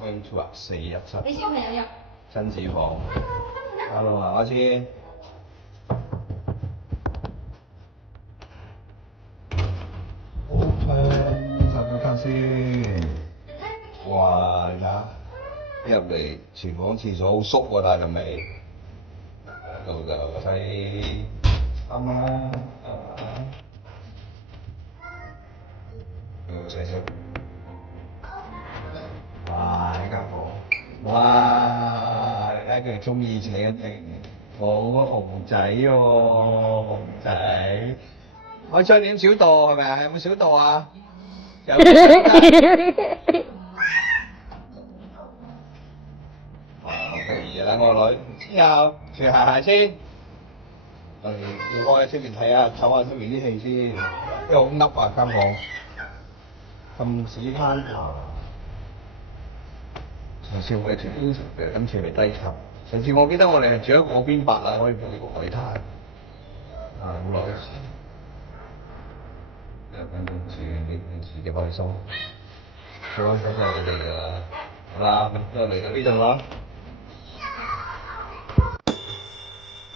Room tour 417。俾小朋友入。親子房。Hello 啊，阿千。Open，十個卡先。哇！你睇下，一入嚟廚房廁所好縮喎，但係就未。度就細啱啦。細細。哇！呢間房，哇！你睇佢中意請一定，好熊仔喎，熊仔。我再點小度係咪啊？有冇小度啊？有。哇！好得意啊！我女之後除鞋鞋先。我哋要開出面睇下，唞下出面啲氣先，因為好噏啊間房。咁屎攤頭。上次我哋住 Hilton 今次嚟低級。上次我記得我哋係住喺嗰邊白啊，可以望個海灘。好耐以前。跟住自己開心。好，多謝你哋㗎。好啦，咁就嚟到呢度啦。